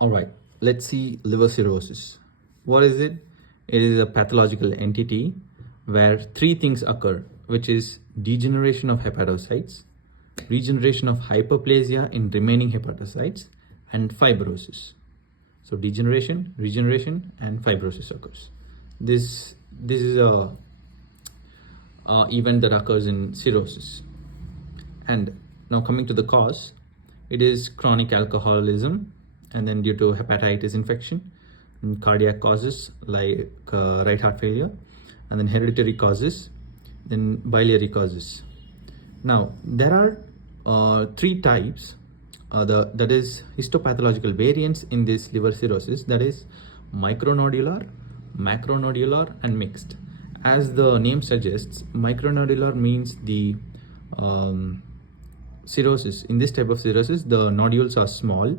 All right, let's see liver cirrhosis. What is it? It is a pathological entity where three things occur, which is degeneration of hepatocytes, regeneration of hyperplasia in remaining hepatocytes, and fibrosis. So degeneration, regeneration, and fibrosis occurs. This is a event that occurs in cirrhosis. And now coming to the cause, it is chronic alcoholism, and then due to hepatitis infection, and cardiac causes like right heart failure, and then hereditary causes, then biliary causes. Now there are three types. That is histopathological variants in this liver cirrhosis. That is micronodular, macronodular, and mixed. As the name suggests, micronodular means the cirrhosis. In this type of cirrhosis, the nodules are small,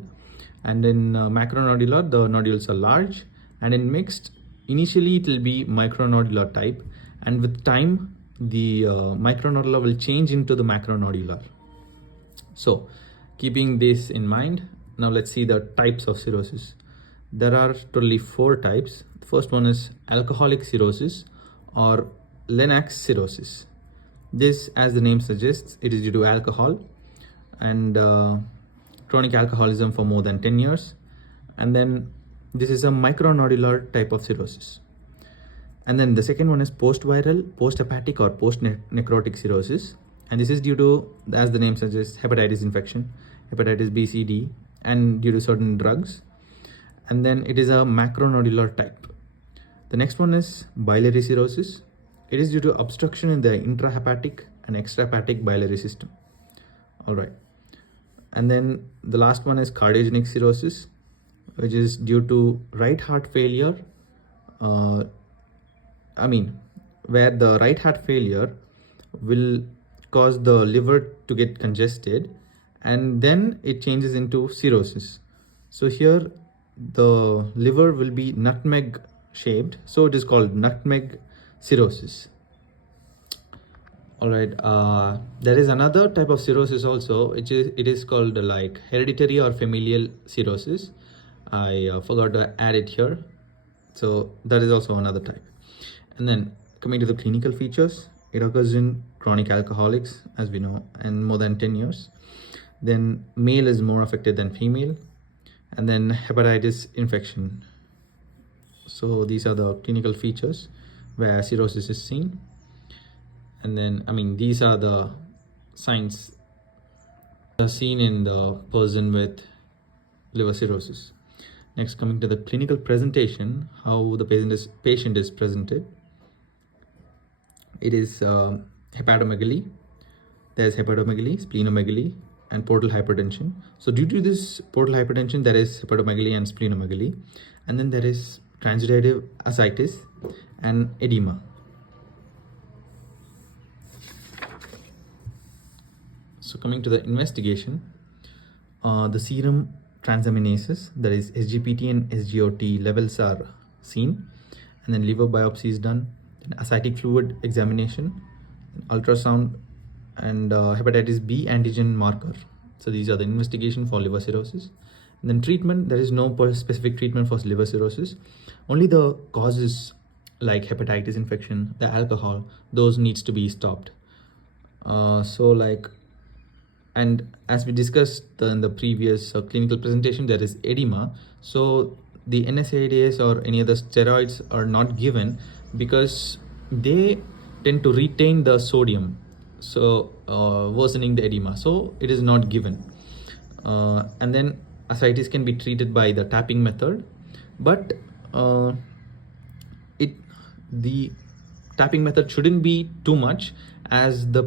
and in macronodular, the nodules are large, and in mixed, initially it will be micronodular type, and with time, the micronodular will change into the macronodular. So, keeping this in mind, now let's see the types of cirrhosis. There are totally four types. The first one is alcoholic cirrhosis or Lennox cirrhosis. This, as the name suggests, it is due to alcohol and chronic alcoholism for more than 10 years. And then this is a micronodular type of cirrhosis. And then the second one is post-viral, post-hepatic, or post-necrotic cirrhosis. And this is due to, as the name suggests, hepatitis infection, hepatitis B, C, D, and due to certain drugs. And then it is a macronodular type. The next one is biliary cirrhosis. It is due to obstruction in the intrahepatic and extrahepatic biliary system. All right. And then the last one is cardiogenic cirrhosis, which is due to right heart failure. Where the right heart failure will cause the liver to get congested, and then it changes into cirrhosis. So here the liver will be nutmeg shaped, so it is called nutmeg cirrhosis. All right, there is another type of cirrhosis also, which is called like hereditary or familial cirrhosis. I forgot to add it here, so that is also another type. And then coming to the clinical features, it occurs in chronic alcoholics, as we know, and more than 10 years. Then male is more affected than female, and then hepatitis infection. So these are the clinical features where cirrhosis is seen. And then, these are the signs seen in the person with liver cirrhosis. Next, coming to the clinical presentation, how the patient is presented. It is hepatomegaly. There is hepatomegaly, splenomegaly, and portal hypertension. So due to this portal hypertension, there is hepatomegaly and splenomegaly. And then there is transudative ascites and edema. So coming to the investigation, the serum transaminases, that is SGPT and SGOT levels are seen, and then liver biopsy is done, then ascitic fluid examination, ultrasound, and hepatitis B antigen marker. So these are the investigation for liver cirrhosis. And then treatment, there is no specific treatment for liver cirrhosis. Only the causes like hepatitis infection, the alcohol, those needs to be stopped. And as we discussed in the previous clinical presentation, there is edema. So the NSAIDs or any other steroids are not given because they tend to retain the sodium, so worsening the edema. So it is not given. And then ascites can be treated by the tapping method, but the tapping method shouldn't be too much, as the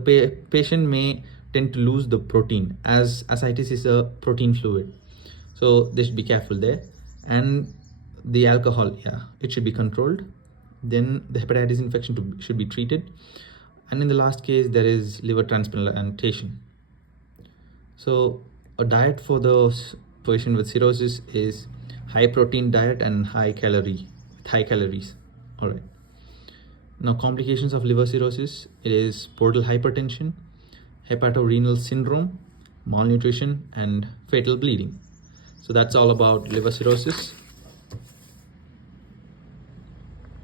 patient may tend to lose the protein, as ascites is a protein fluid. So they should be careful there. And the alcohol, it should be controlled. Then the hepatitis infection should be treated. And in the last case, there is liver transplantation. So a diet for the patient with cirrhosis is high protein diet and high calories. All right. Now, complications of liver cirrhosis, it is portal hypertension, hepatorenal syndrome, malnutrition, and fatal bleeding. So that's all about liver cirrhosis.